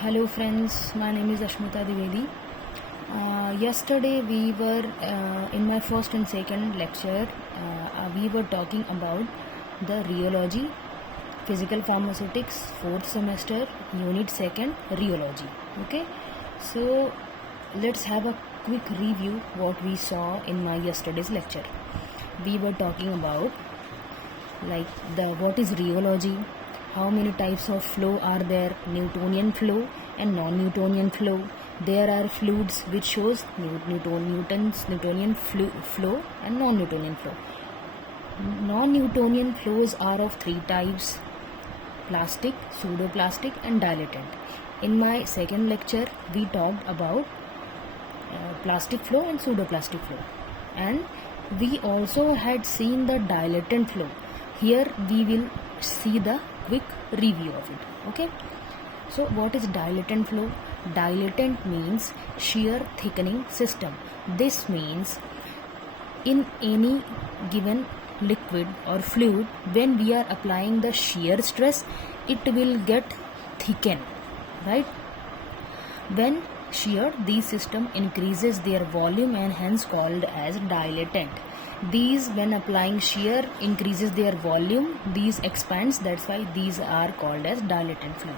Hello friends, my name is Ashmita Dwivedi. Yesterday we were in my first and second lecture, we were talking about the Rheology, Physical Pharmaceutics, 4th semester, Unit 2nd, Rheology. Okay, so let's have a quick review what we saw in my yesterday's lecture. We were talking about what is rheology, how many types of flow are there, Newtonian flow and non-Newtonian flow. There are fluids which shows Newtonian flow and non-Newtonian flow. Non-Newtonian flows are of three types: plastic, pseudoplastic and dilatant. In my second lecture we talked about plastic flow and pseudoplastic flow, and we also had seen the dilatant flow. Here we will see the quick review of it. Okay, so what is dilatant flow? Dilatant means shear thickening system. This means in any given liquid or fluid, when we are applying the shear stress, it will get thickened, right? When shear, these system increases their volume and hence called as dilatant. These, when applying shear, increases their volume, these expands, that's why these are called as dilatant fluid,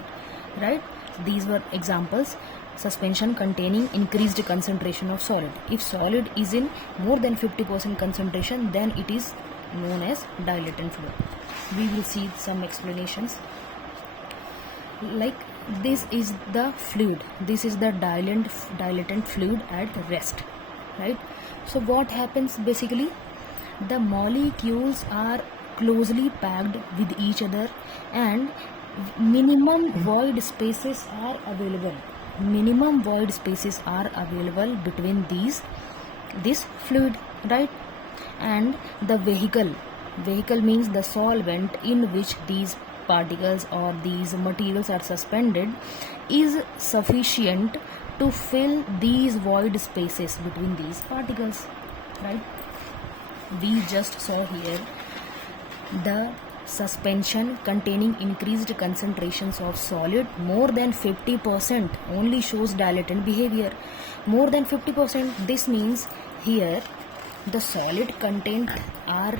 right? These were examples: suspension containing increased concentration of solid. If solid is in more than 50% concentration, then it is known as dilatant fluid. We will see some explanations. Like this is the fluid, this is the dilatant fluid at rest, right? So what happens basically? The molecules are closely packed with each other and minimum void spaces are available. Minimum void spaces are available between this fluid, right? And the vehicle means the solvent in which these particles or these materials are suspended is sufficient to fill these void spaces between these particles, right? We just saw here the suspension containing increased concentrations of solid more than 50% only shows dilatant behavior. More than 50%, this means here the solid content are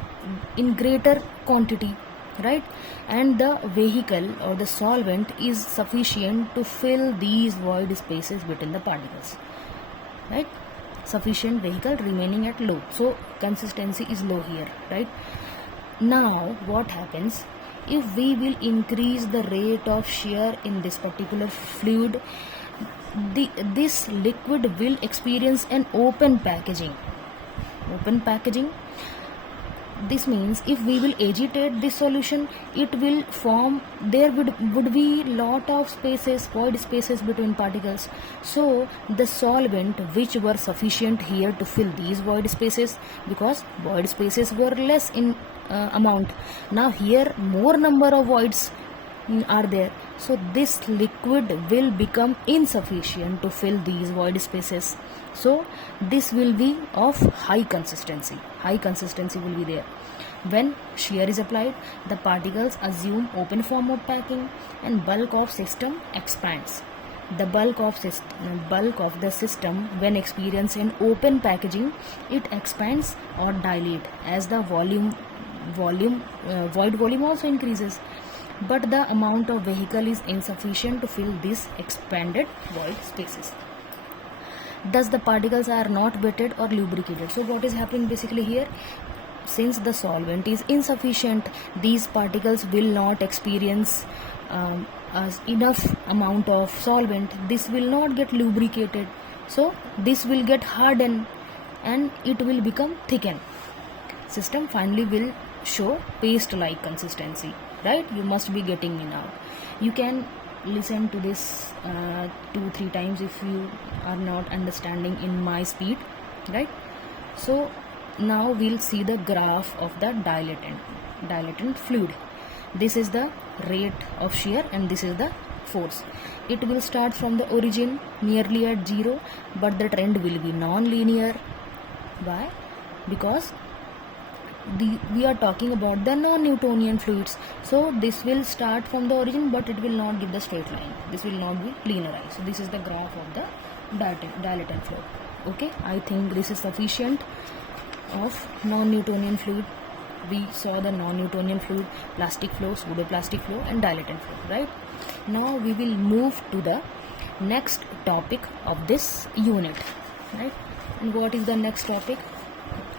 in greater quantity, right? And the vehicle or the solvent is sufficient to fill these void spaces between the particles, right? Sufficient vehicle remaining at low, so consistency is low here, right? Now what happens if we will increase the rate of shear in this particular fluid? This liquid will experience an open packaging. This means if we will agitate this solution, it will form, there would be lot of spaces, void spaces between particles. So the solvent which were sufficient here to fill these void spaces, because void spaces were less in amount, now here more number of voids are there, so this liquid will become insufficient to fill these void spaces. So this will be of high consistency will be there. When shear is applied, the particles assume open form of packing and bulk of system expands. The bulk of the system, when experience in open packaging, it expands or dilate as the void volume also increases, but the amount of vehicle is insufficient to fill these expanded void spaces. Thus the particles are not wetted or lubricated. So what is happening basically here? Since the solvent is insufficient, these particles will not experience enough amount of solvent. This will not get lubricated, so this will get hardened and it will become thickened. System finally will show paste like consistency, right? You must be getting me now. You can listen to this 2-3 times if you are not understanding in my speed, right? So now we'll see the graph of the dilatant fluid. This is the rate of shear and this is the force. It will start from the origin nearly at 0, but the trend will be non-linear. Why? Because we are talking about the non-Newtonian fluids. So this will start from the origin, but it will not give the straight line. This will not be linearized. So this is the graph of the dilatant flow. Okay, I think this is sufficient of non-Newtonian fluid. We saw the non-Newtonian fluid, plastic flow, pseudo-plastic flow, and dilatant flow, right? Now we will move to the next topic of this unit, right? And what is the next topic?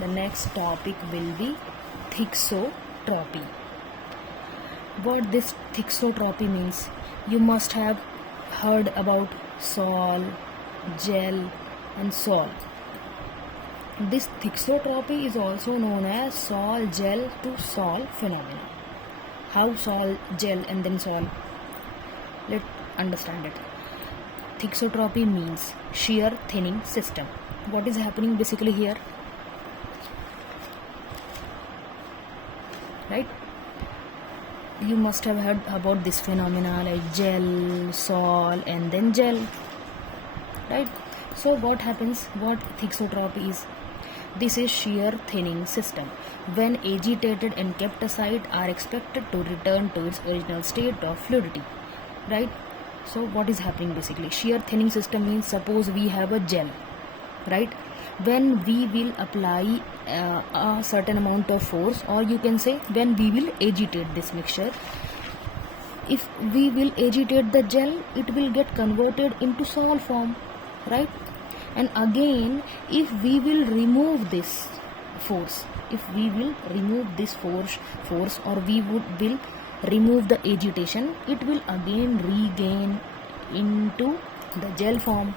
The next topic will be thixotropy. What this thixotropy means? You must have heard about sol, gel, and sol. This thixotropy is also known as sol gel to sol phenomena. How sol, gel, and then sol? Let's understand it. Thixotropy means shear thinning system. What is happening basically here? Right? You must have heard about this phenomena like gel, sol, and then gel. Right? So what happens? What thixotropy is? This is shear thinning system. When agitated and kept aside, are expected to return to its original state of fluidity. Right? So what is happening basically? Shear thinning system means, suppose we have a gel, right? When we will apply a certain amount of force, or you can say when we will agitate this mixture, if we will agitate the gel, it will get converted into sol form, right? And again, if we will remove this force, or we will remove the agitation, it will again regain into the gel form.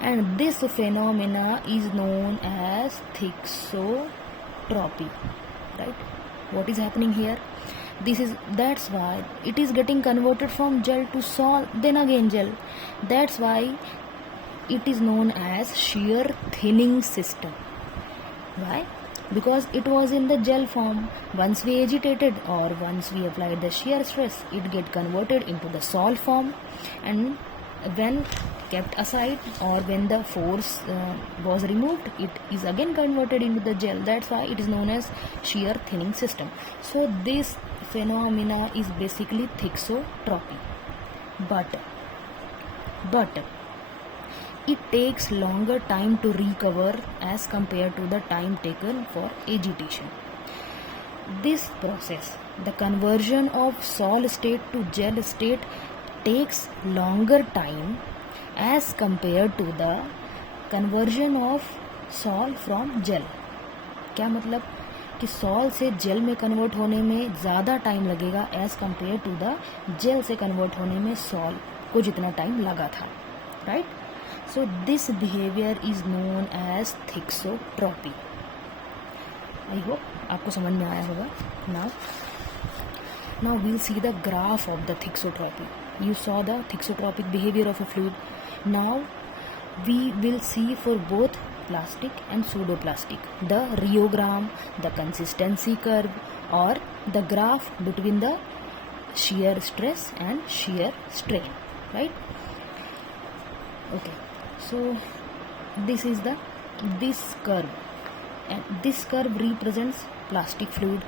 And this phenomena is known as thixotropy, right? What is happening here? That's why it is getting converted from gel to sol, then again gel. That's why it is known as shear thinning system. Why? Because it was in the gel form. Once we agitated or once we applied the shear stress, it get converted into the sol form, and when kept aside or when the force was removed, it is again converted into the gel. That's why it is known as shear thinning system. So this phenomena is basically thixotropy, but it takes longer time to recover as compared to the time taken for agitation. This process, the conversion of sol state to gel state, takes longer time as compared to the conversion of sol from gel. क्या मतलब कि sol से jail में convert होने में ज़्यादा time लगेगा as compare to the gel से कन्वर्ट होने में सॉल को जितना टाइम लगा था, right? So this behavior is known as thixotropy. I hope आपको समझ में आया होगा. Now we'll see the graph of the thixotropy. You saw the thixotropic behavior of a fluid. Now we will see for both plastic and pseudoplastic the rheogram, the consistency curve, or the graph between the shear stress and shear strain, right? Okay. So this is this curve, and this curve represents plastic fluid,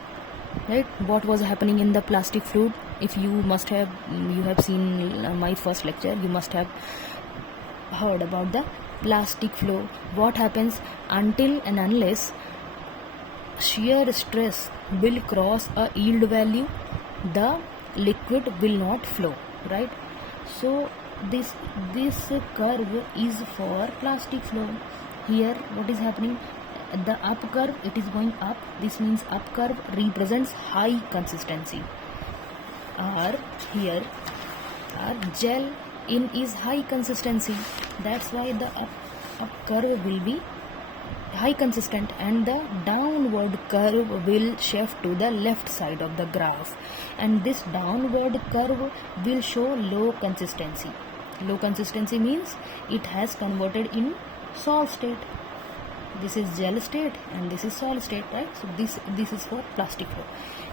right? What was happening in the plastic fluid? If you have seen my first lecture, you must have heard about the plastic flow. What happens until and unless shear stress will cross a yield value, the liquid will not flow, right? So this curve is for plastic flow. Here what is happening? The up curve, it is going up. This means up curve represents high consistency. Or here our gel in is high consistency. That's why the up curve will be high consistent, and the downward curve will shift to the left side of the graph, and this downward curve will show low consistency. Low consistency means it has converted in sol state. This is gel state and this is sol state, right? So this is for plastic flow,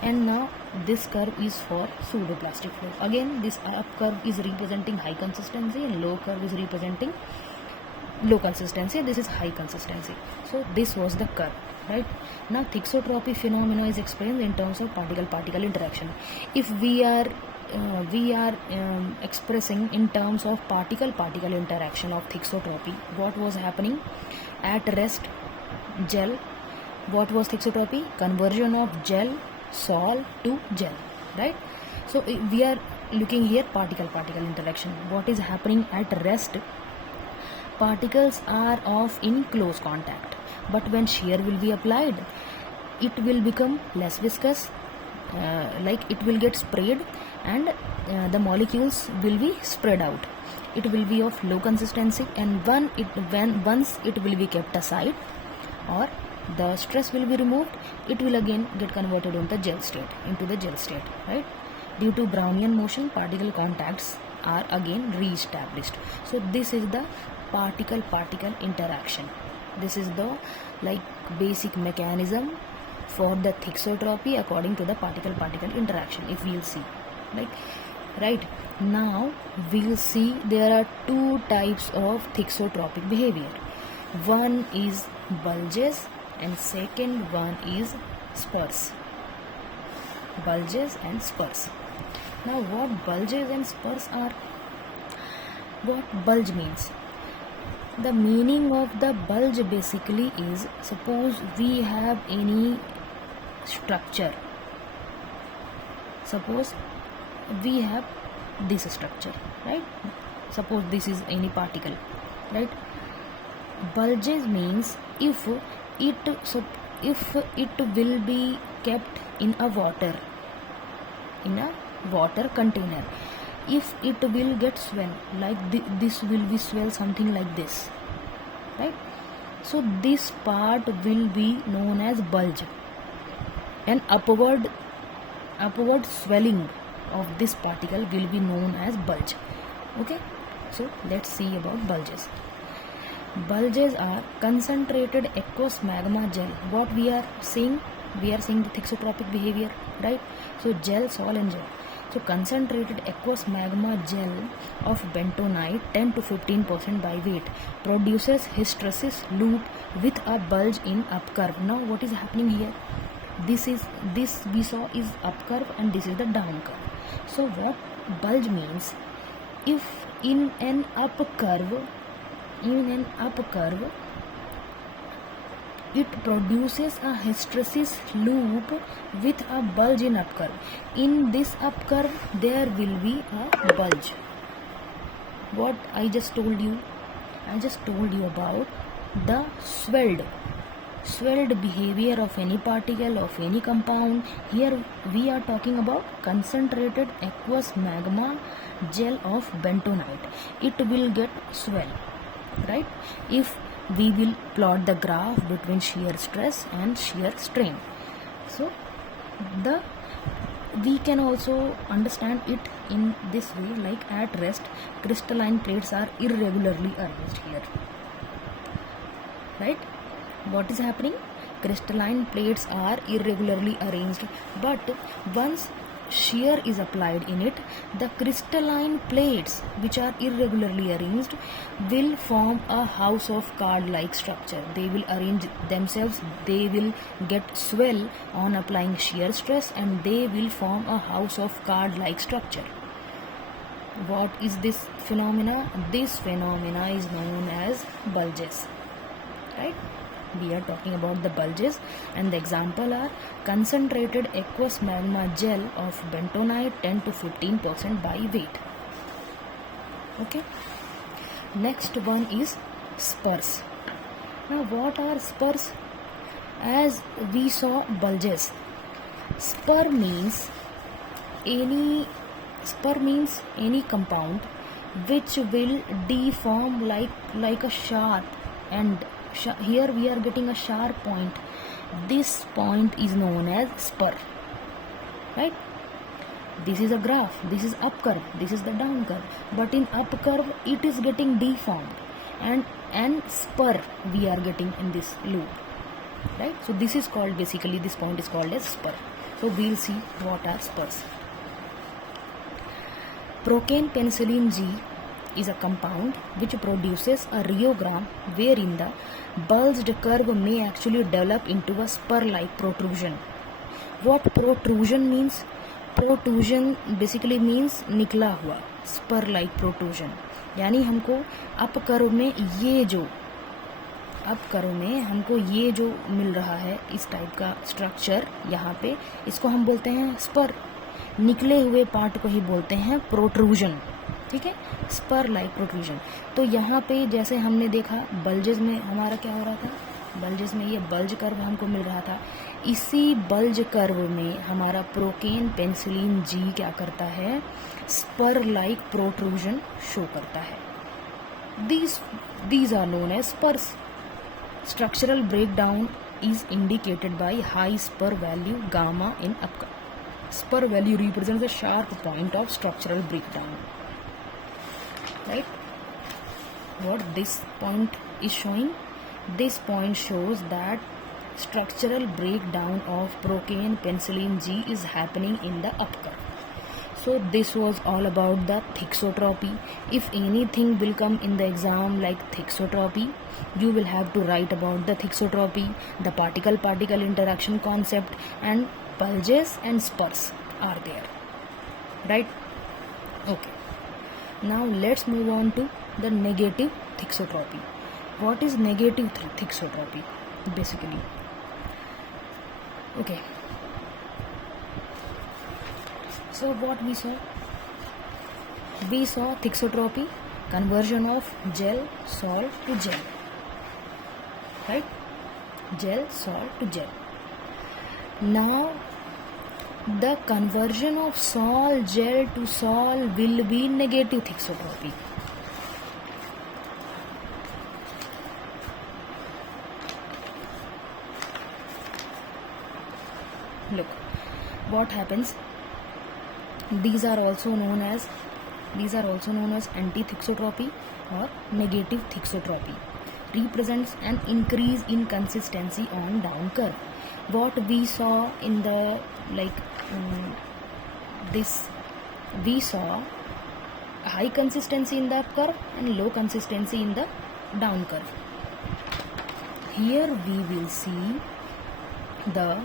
and now this curve is for pseudoplastic flow. Again, this up curve is representing high consistency and low curve is representing low consistency. This is high consistency. So this was the curve. right? Now thixotropy phenomena is explained in terms of particle-particle interaction. If we are expressing in terms of particle-particle interaction of thixotropy, what was happening at rest gel? What was thixotropy? Conversion of gel sol to gel, right? So we are looking here particle-particle interaction. What is happening at rest? Particles are in close contact, but when shear will be applied, it will become less viscous, like it will get sprayed, and the molecules will be spread out. It will be of low consistency, and once it will be kept aside or the stress will be removed, it will again get converted into the gel state, right? Due to Brownian motion, particle contacts are again re-established. So this is the particle-particle interaction. This is the basic mechanism for the thixotropy according to the particle-particle interaction. If we'll see, right now we'll see there are two types of thixotropic behavior. One is bulges and second one is spurs. Bulges and spurs. Now what bulges and spurs are? What bulge means? The meaning of the bulge basically is, suppose we have any structure. Suppose we have this structure, right? Suppose this is any particle, right? Bulges means if it will be kept in a water container, if it will get swell, like this will be swell something like this, right? So this part will be known as bulge, and upward swelling of this particle will be known as bulge. Okay, so let's see about bulges. Bulges are concentrated aqueous magma gel. What we are seeing? We are seeing the thixotropic behavior, right? So gel, sol and gel. So concentrated aqueous magma gel of bentonite 10 to 15% by weight produces hysteresis loop with a bulge in up curve. Now what is happening here? This we saw is up curve and this is the down curve. So what bulge means? If in an up curve it produces a hysteresis loop with a bulge in up curve. In this up curve there will be a bulge. What I just told you? I just told you about the swelled behavior of any particle, of any compound. Here we are talking about concentrated aqueous magma gel of bentonite. It will get swell, right? If we will plot the graph between shear stress and shear strain. So we can also understand it in this way, like at rest crystalline plates are irregularly arranged here, right? What is happening? Crystalline plates are irregularly arranged, but once shear is applied in it, the crystalline plates which are irregularly arranged will form a house of card like structure. They will arrange themselves, they will get swell on applying shear stress, and they will form a house of card like structure. What is this phenomena? This phenomena is known as bulges, right? We are talking about the bulges, and the example are concentrated aqueous magma gel of bentonite 10 to 15% by weight. Okay. Next one is spurs. Now what are spurs? As we saw bulges, spur means any compound which will deform like a sharp, and here we are getting a sharp point. This point is known as spur, right? This is a graph, this is up curve, this is the down curve, but in up curve it is getting deformed, and spur we are getting in this loop, right? So this is called, basically this point is called as spur. So we'll see what are spurs. Procane penicillin G is a compound which produces a rheogram wherein the bulged curve may actually develop into a spur-like protrusion. What protrusion means? Protrusion basically means निकला हुआ, spur-like protrusion. यानी हमको up curve में हमको ये जो मिल रहा है इस टाइप का स्ट्रक्चर यहाँ पे, इसको हम बोलते हैं स्पर. निकले हुए पार्ट को ही बोलते हैं प्रोट्रूजन. ठीक है, स्पर लाइक प्रोट्रूजन. तो यहाँ पे जैसे हमने देखा बल्जेस में हमारा क्या हो रहा था, बल्जेस में ये बल्ज कर्व हमको मिल रहा था. इसी बल्ज कर्व में हमारा प्रोकेन पेनिसिलिन जी क्या करता है, स्पर लाइक प्रोट्रूजन शो करता है. these are known as spurs. Structural breakdown is indicated by high spur value gamma in upper. Spur value represents the sharp point of structural breakdown. Right? What this point is showing? This point shows that structural breakdown of procaine penicillin G is happening in the upper. So this was all about the thixotropy. If anything will come in the exam like thixotropy, you will have to write about the thixotropy, the particle-particle interaction concept, and bulges and spurs are there. Right? Okay. Now let's move on to the negative thixotropy. What is negative thixotropy basically? Okay. So what we saw? We saw thixotropy, conversion of gel, salt to gel. Right? Gel, salt to gel. Now the conversion of sol gel to sol will be negative thixotropy. Look, what happens? These are also known as anti-thixotropy or negative thixotropy. Represents an increase in consistency on down curve. What we saw in the we saw high consistency in the up curve and low consistency in the down curve. Here we will see the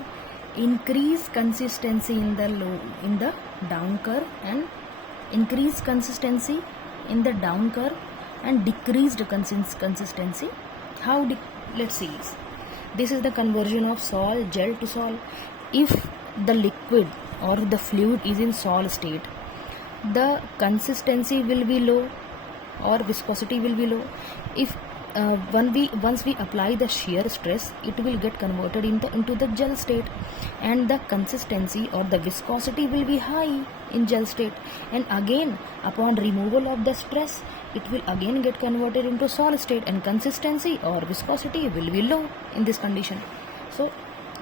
increased consistency in the down curve and increased consistency in the down curve and decreased consistency. Let's see. This is the conversion of sol gel to sol. If the liquid or the fluid is in sol state, the consistency will be low or viscosity will be low. If once we apply the shear stress, it will get converted into the gel state, and the consistency or the viscosity will be high in gel state, and again upon removal of the stress, it will again get converted into solid state, and consistency or viscosity will be low in this condition. So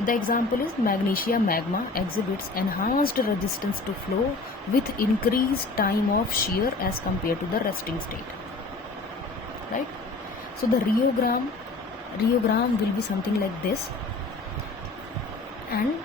the example is magnesia magma exhibits enhanced resistance to flow with increased time of shear as compared to the resting state. Right? So the rheogram will be something like this. And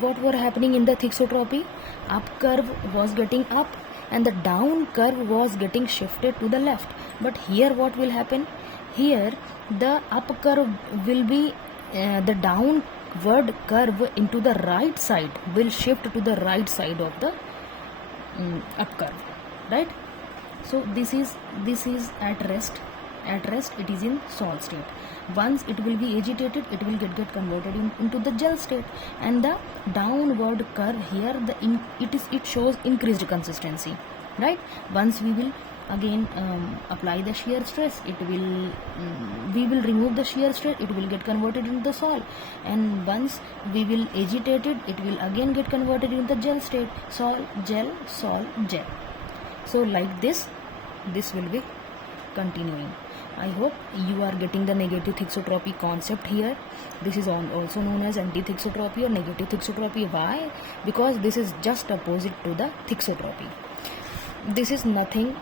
what were happening in the thixotropy? Up curve was getting up and the down curve was getting shifted to the left. But here what will happen? Here the up curve will be the downward curve into the right side will shift to the right side of the up curve. Right? So this is at rest. At rest it is in sol state. Once it will be agitated, it will get converted into the gel state, and the downward curve here it shows increased consistency. Right? Once we will again apply the shear stress, we will remove the shear stress, it will get converted into the sol, and once we will agitate it, it will again get converted into the gel state. Sol gel. So like this will be continuing. I hope you are getting the negative thixotropy concept here. This is also known as anti-thixotropy or negative thixotropy. Why? Because this is just opposite to the thixotropy. This is nothing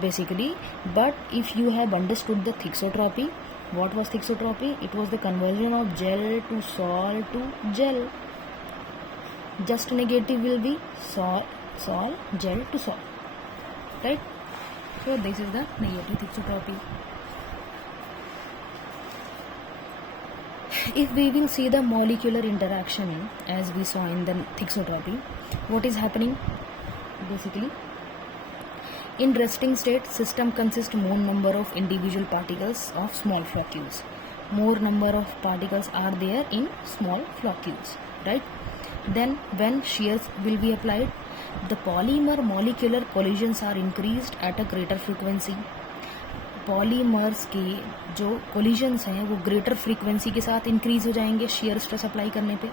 basically, but if you have understood the thixotropy, what was thixotropy? It was the conversion of gel to sol to gel. Just negative will be sol gel to sol. Right? So this is the negative thixotropy. If we will see the molecular interaction as we saw in the thixotropy, what is happening? Basically, in resting state, system consists more number of individual particles of small floccules. More number of particles are there in small floccules, right? Then when shears will be applied, the polymer molecular collisions are increased at a greater frequency. Polymers के जो collisions हैं वो greater frequency के साथ increase हो जाएंगे shear stress apply करने पे.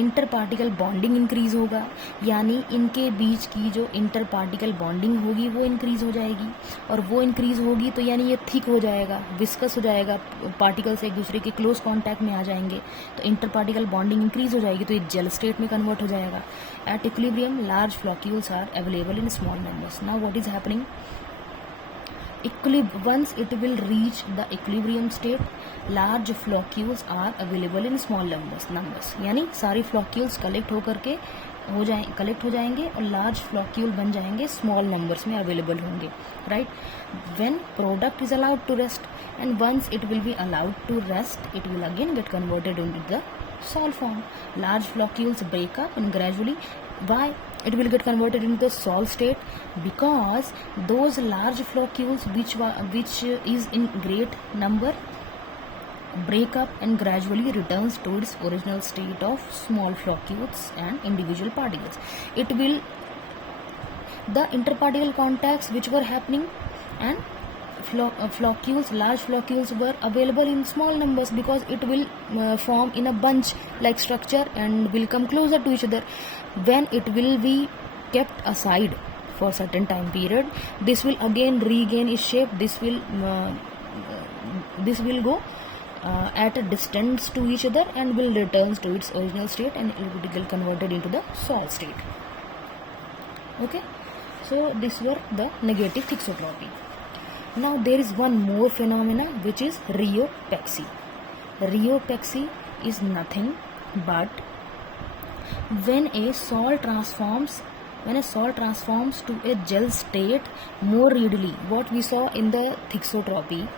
इंटर पार्टिकल बॉन्डिंग इंक्रीज होगा, यानी इनके बीच की जो इंटर पार्टिकल बॉन्डिंग होगी वो इंक्रीज हो जाएगी, और वो इंक्रीज होगी तो यानी ये थिक हो जाएगा, विस्कस हो जाएगा, पार्टिकल्स एक दूसरे के क्लोज कॉन्टैक्ट में आ जाएंगे, तो इंटर पार्टिकल बॉन्डिंग इंक्रीज हो जाएगी, तो ये जेल स्टेट में कन्वर्ट हो जाएगा. At equilibrium large floccules are available in small numbers. Now what is happening? Once it will reach the equilibrium state, large floccules are available in small numbers. यानी सारी floccules collect हो जाएंगे और large floccule बन जाएंगे, small numbers में available होंगे, right? When product is allowed to rest, and once it will be allowed to rest, it will again get converted into the sol form. Large floccules break up and gradually, why it will get converted into the sol state? Because those large floccules which is in great number break up and gradually returns to its original state of small floccules and individual particles. It will, the interparticle contacts which were happening and floccules, large floccules were available in small numbers, because it will form in a bunch like structure and will come closer to each other. When it will be kept aside for certain time period, this will again regain its shape. This will go at a distance to each other and will return to its original state, and it will get converted into the sol state. Okay, so these were the negative thixotropy. Now there is one more phenomena, which is rheopexy. Rheopexy is nothing but when a sol transforms to a gel state more readily. What we saw in the thixotropy,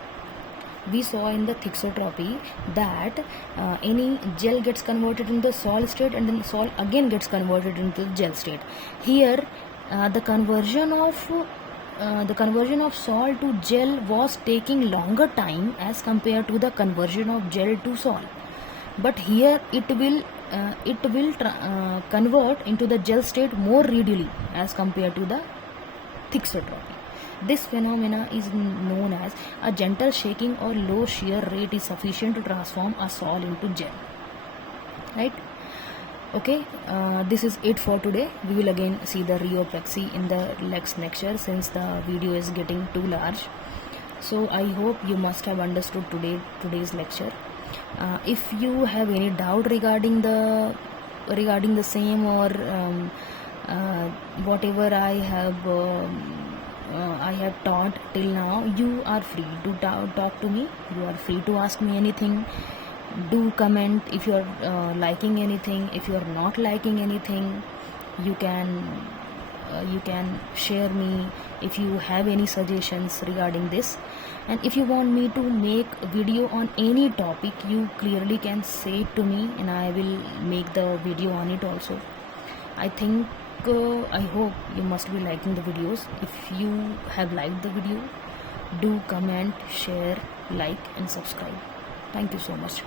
that any gel gets converted into the sol state, and then sol again gets converted into the gel state. Here the conversion of sol to gel was taking longer time as compared to the conversion of gel to sol, but here it will convert into the gel state more readily as compared to the thixotropy. This phenomena is known as a gentle shaking or low shear rate is sufficient to transform a sol into gel, right? Okay, this is it for today. We will again see the rheopexy in the next lecture, since the video is getting too large. So I hope you must have understood today's lecture. If you have any doubt regarding the same, or whatever I have taught till now, you are free to talk to me. You are free to ask me anything. Do comment if you are liking anything. If you are not liking anything, you can share me if you have any suggestions regarding this. And if you want me to make a video on any topic, you clearly can say it to me, and I will make the video on it also. I hope you must be liking the videos. If you have liked the video, do comment, share, like and subscribe. Thank you so much.